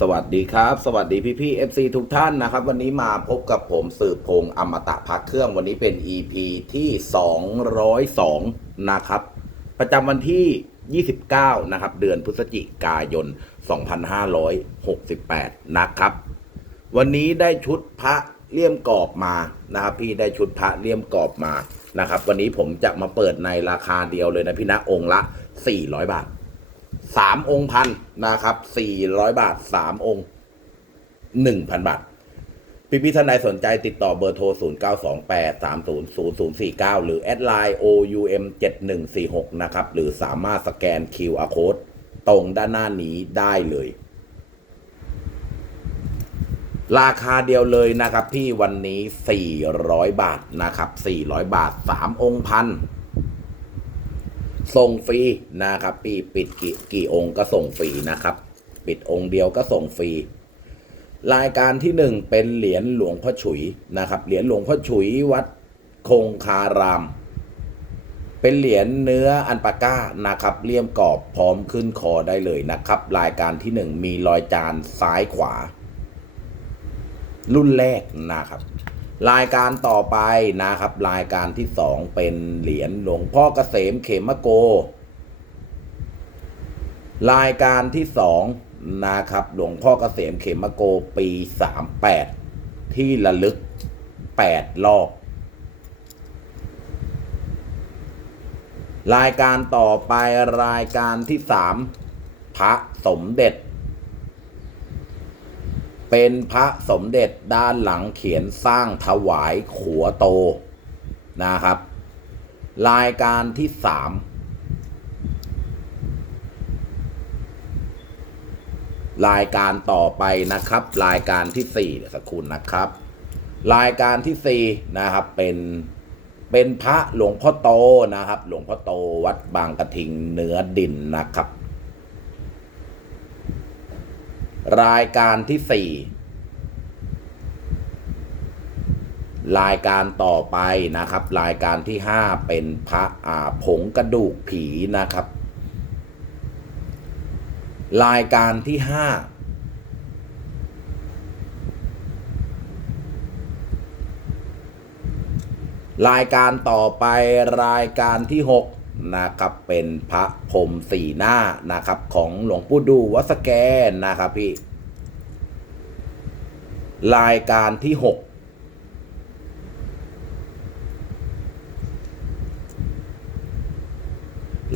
สวัสดีครับ สวัสดีพี่พี่ๆ FC ทุกท่านนะครับ วันนี้มาพบกับผมสืบพงษ์อมตะพักเครื่องวันนี้เป็น EP ที่ 202 นะครับ ประจำวันที่ 29 นะครับ เดือนพฤศจิกายน 2568 นะครับ วันนี้ได้ชุดพระเลี่ยมกรอบมานะครับ พี่ได้ชุดพระเลี่ยมกรอบมานะครับ วันนี้ผมจะมาเปิดในราคาเดียวเลยนะพี่นะองค์ละ 400 บาท สามองค์พันนะครับสี่ร้อยบาทสามองค์หนึ่งพันบาท พี่พี่ท่านใดสนใจติดต่อเบอร์โทร 0 9 2 8 3 0 0 0 4 9 หรือแอดไลน์ OUM 7146 นะครับ หรือสามารถสแกน QR Code ตรงด้านหน้านี้ได้เลย ราคาเดียวเลยนะครับพี่วันนี้ 400 บาทนะครับ 400 บาท 3 องค์พัน ส่งฟรีนะครับพี่ปิดกี่กี่องค์ก็ส่งฟรีนะครับ ปิดองค์เดียวก็ส่งฟรีรายการที่หนึ่งเป็นเหรียญหลวงพ่อฉุยนะครับ เหรียญหลวงพ่อฉุยวัดคงคาราม เป็นเหรียญเนื้ออันปาก้านะครับเลี่ยมกรอบพร้อมขึ้นคอได้เลยนะครับ รายการที่หนึ่งมีรอยจานซ้ายขวา รุ่นแรกนะครับ รายการต่อไปนะครับ รายการที่สองเป็นเหรียญหลวงพ่อเกษมเขมโก รายการที่สองนะครับ หลวงพ่อเกษมเขมโกปีสามแปดที่ระลึกแปดรอบ รายการต่อไปรายการที่สามพระสมเด็จ เป็นพระสมเด็จด้านหลังเขียนสร้างถวายขัวโตนะครับ รายการที่สามรายการต่อไปนะครับ รายการที่สี่สักครู่นะครับ รายการที่สี่นะครับเป็นเป็นพระหลวงพ่อโตนะครับ หลวงพ่อโตวัดบางกระทิงเนื้อดินนะครับ รายการที่สี่รายการต่อไปนะครับ รายการที่ห้าเป็นพระอาผงกระดูกผีนะครับ รายการที่ห้ารายการต่อไปรายการที่หก นะครับเป็นพระพรมสี่หน้านะครับของหลวงปู่ดูวัสแกนนะครับพี่ รายการที่หก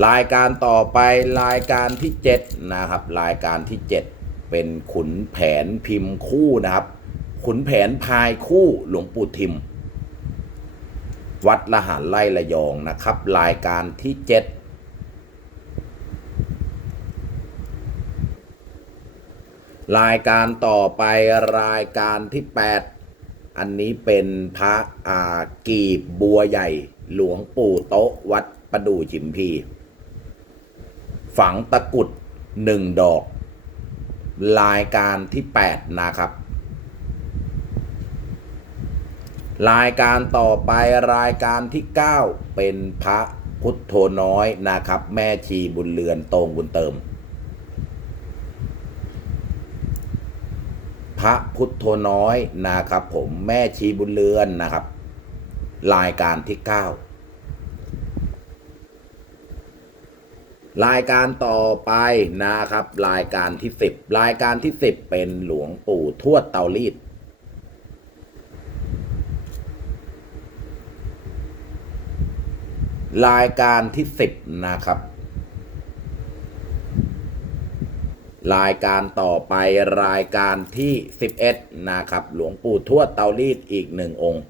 รายการต่อไปรายการที่เจ็ดนะครับ รายการที่เจ็ดเป็นขุนแผนพิมพ์คู่นะครับ ขุนแผนพายคู่หลวงปู่ทิม วัดละหารไล่ระยองนะครับ รายการที่เจ็ดรายการต่อไปรายการที่แปดอันนี้เป็นพระอากีบบัวใหญ่ หลวงปู่โต๊ะวัดประดู่จิมพี ฝังตะกุดหนึ่งดอก รายการที่แปดนะครับ รายการต่อไปรายการที่ 9 เป็นพระพุทโธน้อยนะครับ แม่ชีบุญเรือนตรงบุญเติม พระพุทโธน้อยนะครับ ผมแม่ชีบุญเรือนนะครับ รายการที่ 9 รายการต่อไปนะครับ รายการที่ 10 รายการที่ 10 เป็นหลวงปู่ทวดเตารีด รายการที่สิบนะครับ รายการต่อไปรายการที่สิบเอ็ดนะครับ หลวงปู่ทวดเตารีดอีกหนึ่งองค์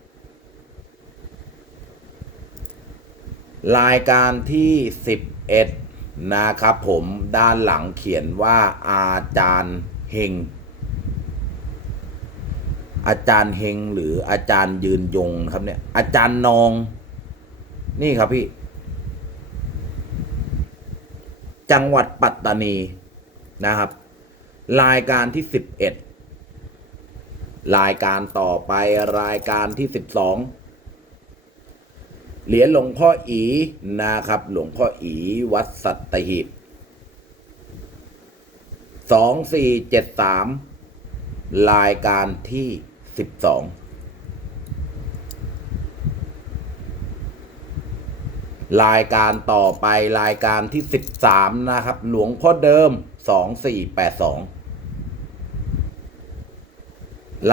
รายการที่สิบเอ็ดนะครับผมด้านหลังเขียนว่าอาจารย์เฮงอาจารย์เฮงหรืออาจารย์ยืนยงครับเนี่ยอาจารย์นอง นี่ครับพี่ จังหวัดปัตตานีนะครับ รายการที่สิบเอ็ดรายการต่อไปรายการที่สิบสองเหรียญหลวงพ่ออีนะครับ หลวงพ่ออีวัดสัตหีบสองสี่เจ็ดสามรายการที่สิบสอง รายการต่อไปรายการที่สิบสามนะครับ หลวงพ่อเดิมสองสี่แปดสอง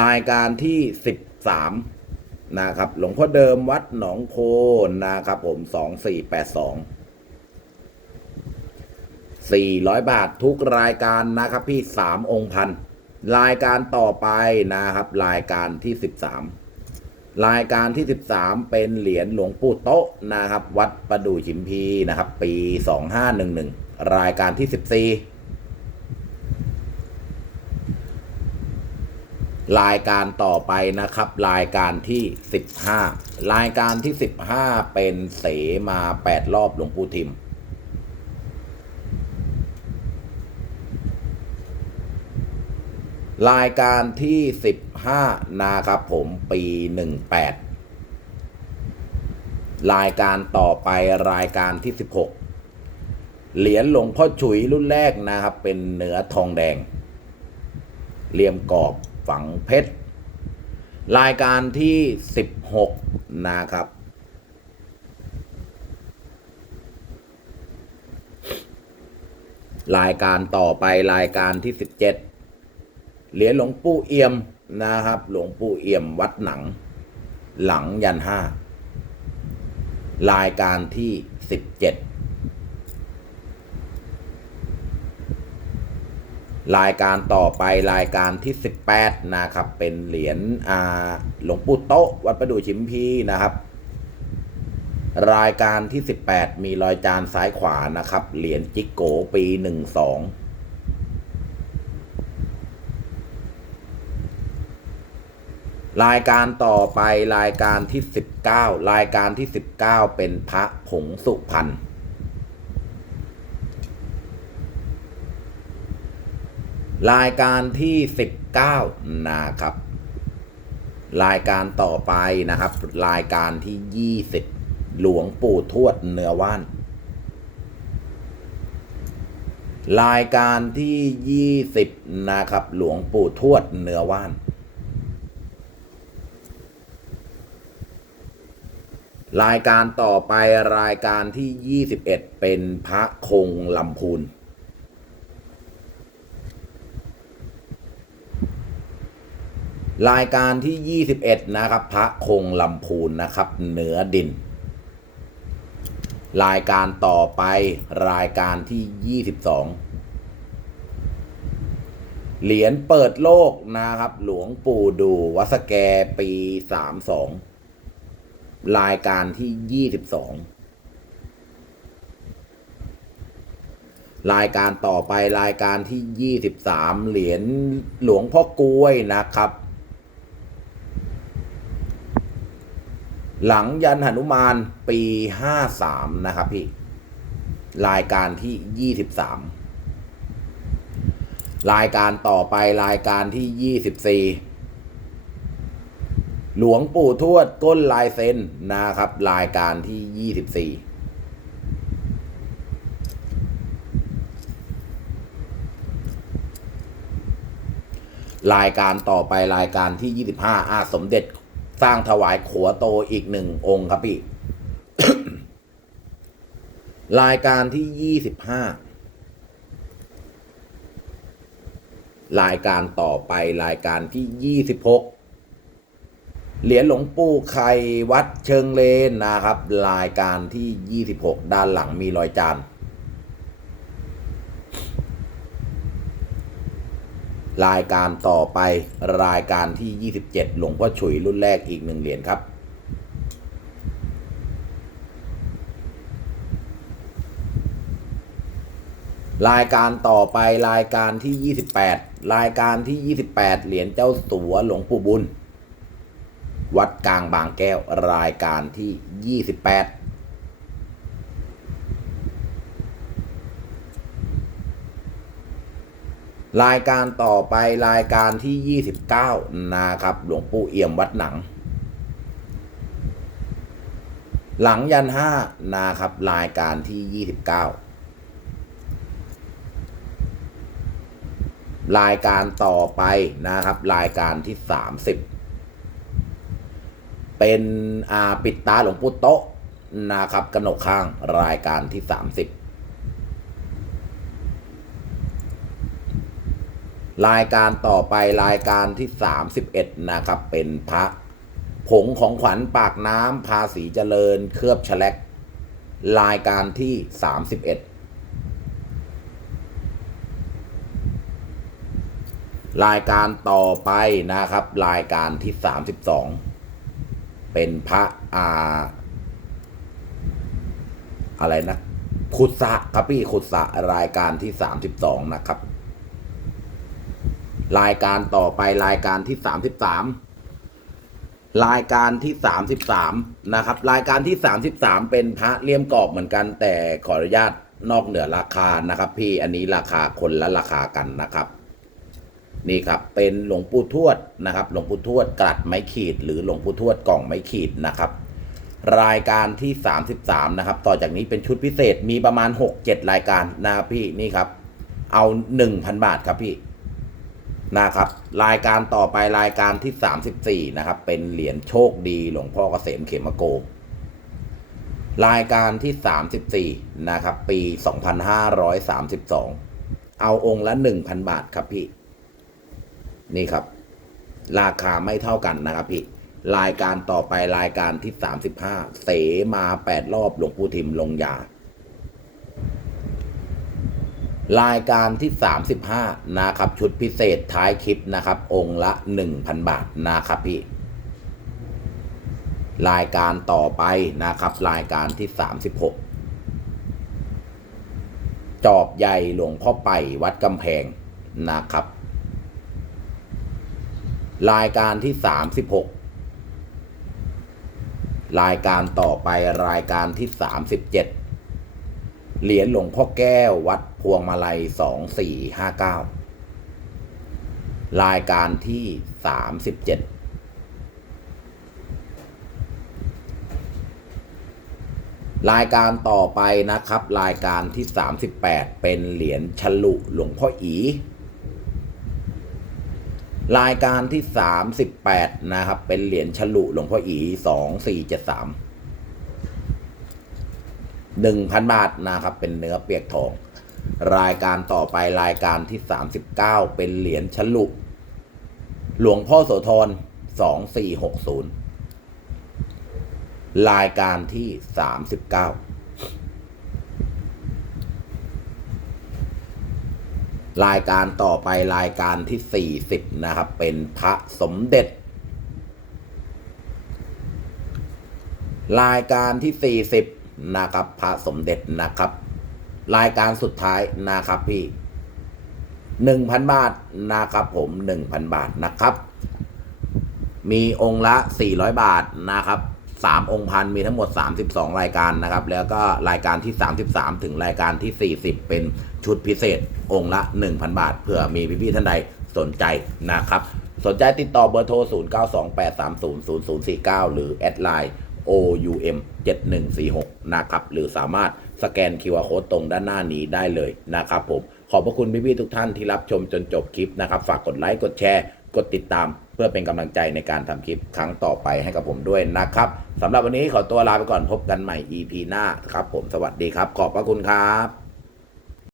รายการที่สิบสามนะครับ หลวงพ่อเดิมวัดหนองโพนะครับผมสองสี่แปดสอง400 บาททุกรายการนะครับพี่ 3 องค์พันรายการต่อไปนะครับ รายการที่ 13 รายการที่ 13 เป็นเหรียญหลวงปู่โต๊ะนะครับ วัดประดู่ฉิมพีนะครับ ปี 2511 รายการที่ 14 รายการต่อไปนะครับ รายการที่ 15 รายการที่ 15 เป็นเสมา 8 รอบหลวงปู่ทิม รายการที่ 15 นะครับผมปี 18 รายการต่อไปรายการที่ 16 เหรียญหลวงพ่อฉุยรุ่นแรกนะครับ เป็นเนื้อทองแดงเหลี่ยมกรอบฝังเพชร รายการที่ 16 นะครับ รายการต่อไปรายการที่ 17 เหรียญหลวงปู่เอี่ยมนะครับ หลวงปู่เอี่ยมวัดหนัง หลังยันห้ารายการที่สิบเจ็ดรายการต่อไปรายการที่ 18 นะครับ เป็นเหรียญหลวงปู่โตวัดประดูชิมพีนะครับ รายการที่ 18 มีรอยจานซ้ายขวานะครับ เหรียญจิกโกปี 12 รายการต่อไปรายการที่ 19 รายการที่ 19 เป็นพระผงสุพรรณรายการที่ 19 นะครับ รายการต่อไปนะครับ รายการที่ 20 หลวงปู่ทวดเนื้อว่าน รายการที่ 20 นะครับ หลวงปู่ทวดเนื้อว่าน รายการต่อไปรายการที่ 21 เป็นพระคงลำพูน รายการที่ 21 นะครับ พระคงลำพูนนะครับ เหนือดิน รายการต่อไปรายการที่ 22 เหรียญเปิดโลกนะครับ หลวงปู่ดูวัสแกปี 32 รายการที่22รายการต่อไปรายการที่23เหรียญหลวงพ่อกล้วยนะครับ หลังยันหนุมานปี53นะครับพี่ รายการที่23รายการต่อไปรายการที่24 หลวงปู่ทวดก้นลายเซ็นนะครับ รายการที่24รายการต่อไปรายการที่25อาสมเด็จสร้างถวายขัวโตอีกหนึ่งองค์ครับพี่ รายการที่25รายการต่อไปรายการที่26 เหรียญหลวงปู่ไข่วัดเชิงเลนนะครับ รายการที่ 26 ด้านหลังมีรอยจาน รายการต่อไปรายการที่ 27 หลวงพ่อฉุยรุ่นแรกอีกหนึ่งเหรียญครับ รายการต่อไปรายการที่ 28 รายการที่ 28 เหรียญเจ้าสัวหลวงปู่บุญ วัดกลางบางแก้วรายการที่ 28รายการต่อไปรายการที่ 29 นะครับ หลวงปู่เอี่ยมวัดหนัง หลังยันห้านะครับ รายการที่ 29 รายการต่อไปนะครับ รายการที่สามสิบ เป็นอาปิดตาหลวงปู่โตะนะครับกนกข้างรายการที่สามสิบรายการต่อไปรายการที่สามสิบเอ็ดนะครับ เป็นพระผงของขวัญปากน้ำภาษีเจริญเคลือบฉลักรายการที่สามสิบเอ็ดรายการต่อไปนะครับ รายการที่สามสิบสอง เป็นพระอาอะไรนะขุดสะครับพี่ขุดสะรายการที่สามสิบสองนะครับ รายการต่อไปรายการที่สามสิบสามรายการที่สามสิบสามนะครับ รายการที่สามสิบสามเป็นพระเลี่ยมกรอบเหมือนกัน แต่ขออนุญาตนอกเหนือราคานะครับ พี่อันนี้ราคาคนละราคากันนะครับ นี่ครับเป็นหลวงปู่ทวดนะครับ หลวงปู่ทวดกลัดไม้ขีด หรือหลวงปู่ทวดกล่องไม้ขีดนะครับ รายการที่ 33 นะครับ ต่อจากนี้เป็นชุดพิเศษมีประมาณ 6-7 รายการนะครับพี่นี่ครับ เอา 1,000 บาทครับพี่นะครับ รายการต่อไปรายการที่ 34 นะครับ เป็นเหรียญโชคดีหลวงพ่อเกษมเขมโก รายการที่ 34 นะครับ ปี 2532 เอาองค์ละ 1,000 บาทครับพี่ นี่ครับ ราคาไม่เท่ากันนะครับพี่ รายการต่อไปรายการที่35เสมาแปดรอบหลวงปู่ทิมลงยา รายการที่35นะครับ ชุดพิเศษท้ายคลิปนะครับ องค์ละ1,000บาทนะครับพี่รายการต่อไปนะครับ รายการที่ 36 จอบใหญ่หลวงพ่อไปวัดกำแพงนะครับ รายการที่ 36 รายการต่อไปรายการที่ 37 เหรียญหลวงพ่อแก้ววัดพวงมาลัย 2459 รายการที่ 37รายการต่อไปนะครับ รายการที่ 38 เป็นเหรียญฉลุหลวงพ่ออี รายการที่ 38 นะครับ เป็นเหรียญฉลุหลวงพ่ออี 2473 1,000 บาทนะครับ เป็นเนื้อเปียกทอง รายการต่อไปรายการที่ 39 เป็นเหรียญฉลุหลวงพ่อโสธร 2460 รายการที่ 39 รายการต่อไปรายการที่ 40 นะครับ เป็นพระสมเด็จ รายการที่ 40 นะครับ พระสมเด็จนะครับ รายการสุดท้ายนะครับพี่1,000บาทนะครับ ผม1,000บาทนะครับ มีองค์ละ400บาทนะครับ3องค์พันมีทั้งหมด32รายการนะครับ แล้วก็รายการที่33ถึงรายการที่40เป็น ชุดพิเศษองค์ละ 1,000 บาทเผื่อมีพี่ๆท่านใดสนใจนะครับ สนใจติดต่อเบอร์โทร 0928300049 หรือแอดไลน์ OUM 7146นะครับหรือสามารถสแกน QR Code ตรงด้านหน้านี้ได้เลยนะครับผมขอบพระคุณพี่ๆทุกท่านที่รับชมจนจบคลิปนะครับฝากกดไลค์กดแชร์ กดติดตาม เพื่อเป็นกำลังใจในการทำคลิปครั้งต่อไปให้กับผมด้วยนะครับสำหรับวันนี้ขอตัวลาไปก่อนพบกันใหม่ EP หน้าครับผมสวัสดีครับ ขอบพระคุณครับ